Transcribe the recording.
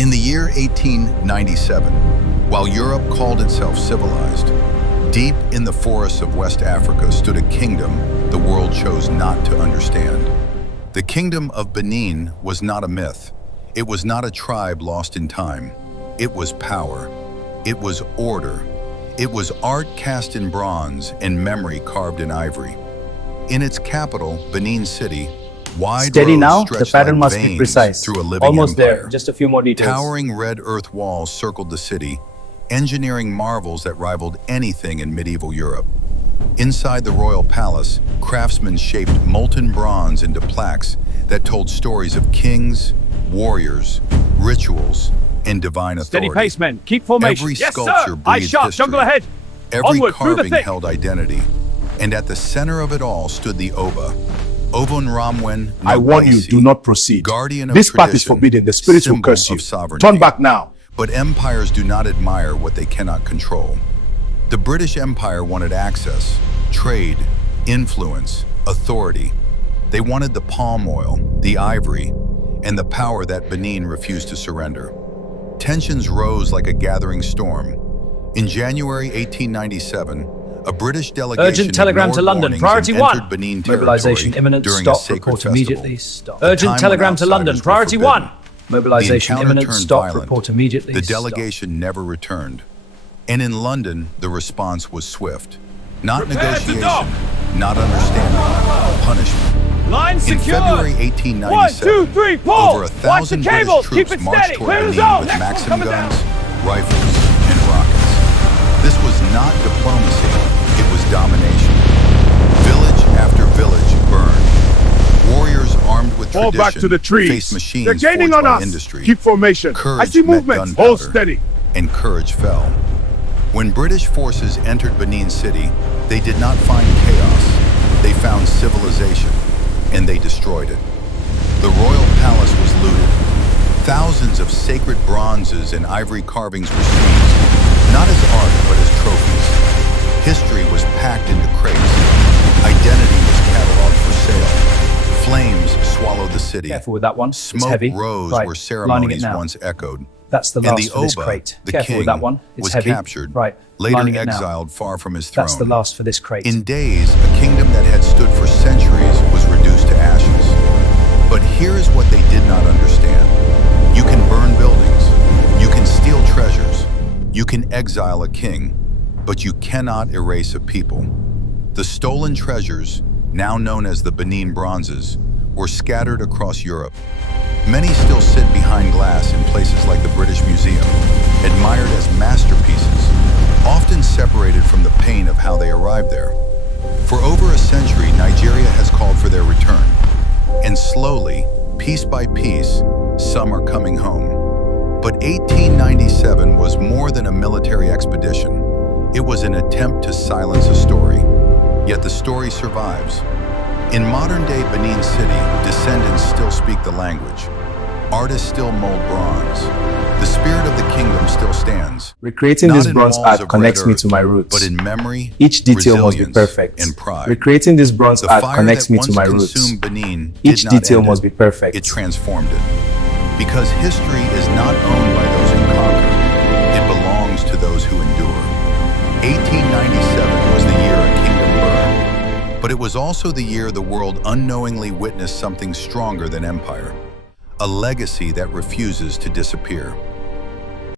In the year 1897, while Europe called itself civilized, deep in the forests of West Africa stood a kingdom the world chose not to understand. The kingdom of Benin was not a myth. It was not a tribe lost in time. It was power. It was order. It was art cast in bronze and memory carved in ivory. In its capital, Benin City, wide Steady roads now, the stretched pattern like must be veins precise. through a living Almost empire. there, just a few more details. Towering red earth walls circled the city, engineering marvels that rivaled anything in medieval Europe. Inside the royal palace, craftsmen shaped molten bronze into plaques that told stories of kings, warriors, rituals, and divine authority. Steady pace, men. Keep formation. Every Yes, sculpture sir. Eyes breathed sharp. history. Jungle ahead. Every Onward, through the carving thick. held identity. And at the center of it all stood the Oba, Ovon Ramwen I warn you, do not proceed. Guardian of This path is tradition, forbidden. The spirits will symbol curse you. of sovereignty. Turn back now. But empires do not admire what they cannot control. The British Empire wanted access, trade, influence, authority. They wanted the palm oil, the ivory, and the power that Benin refused to surrender. Tensions rose like a gathering storm. In January 1897, a British delegation Urgent telegram to ignored London. warnings Priority and 1. entered Benin territory Mobilization imminent. during a Stop. sacred Report festival. immediately. Stop. The time Urgent when telegram to London. outsiders were Priority forbidden. 1. Mobilization The encounter imminent. turned Stop. violent. Report immediately. The Stop. delegation never returned. And in London, the response was swift. Not Prepare to negotiation, dock. not understanding, punishment. Line In secured. February 1897, 1, 2, 3, pull. over Watch the 1,000 British cables. Keep troops it marched steady. toward Clear the Benin zone. with Next one's Maxim coming guns, down. rifles, and rockets. This was not diplomacy, it was domination. Village after village burned. Warriors armed with Fall tradition back to the trees. faced machines They're gaining forged on by us. industry. Keep formation. Courage I see met movement. gunpowder, Hold steady. and courage fell. When British forces entered Benin City, they did not find chaos. They found civilization, and they destroyed it. The royal palace was looted. Thousands of sacred bronzes and ivory carvings were seized, not as art, but as trophies. History was packed into crates. Identity was cataloged for sale. Flames swallowed the city. Careful with that one. It's Smoke heavy. rose Right. where Lining it ceremonies now. once echoed. That's the And last the for this Oba, crate. the Careful king, with that one. It's was heavy. captured, Right. later Lining it now. exiled far from his throne. That's the last for this crate. In days, a kingdom that had stood for centuries was reduced to ashes. But here is what they did not understand. You can burn buildings, you can steal treasures, you can exile a king, but you cannot erase a people. The stolen treasures, now known as the Benin bronzes, were scattered across Europe. Many still sit behind glass in places like the British Museum, admired as masterpieces, often separated from the pain of how they arrived there. For over a century, Nigeria has called for their return. And slowly, piece by piece, some are coming home. But 1897 was more than a military expedition. It was an attempt to silence a story. Yet the story survives. In modern-day Benin City, descendants still speak the language. Artists still mold bronze. The spirit of the kingdom still stands. Recreating Not this in bronze walls art of connects red me earth, to my roots. but in memory, Each detail must be resilience, perfect. and pride. Recreating this bronze The art fire connects that me once to my roots. consumed Benin Each did not detail end must it. be perfect. It transformed it. Because history is not owned by those who conquer. It belongs to those who endure. 1897 was the year a kingdom burned. But it was also the year the world unknowingly witnessed something stronger than empire. A legacy that refuses to disappear.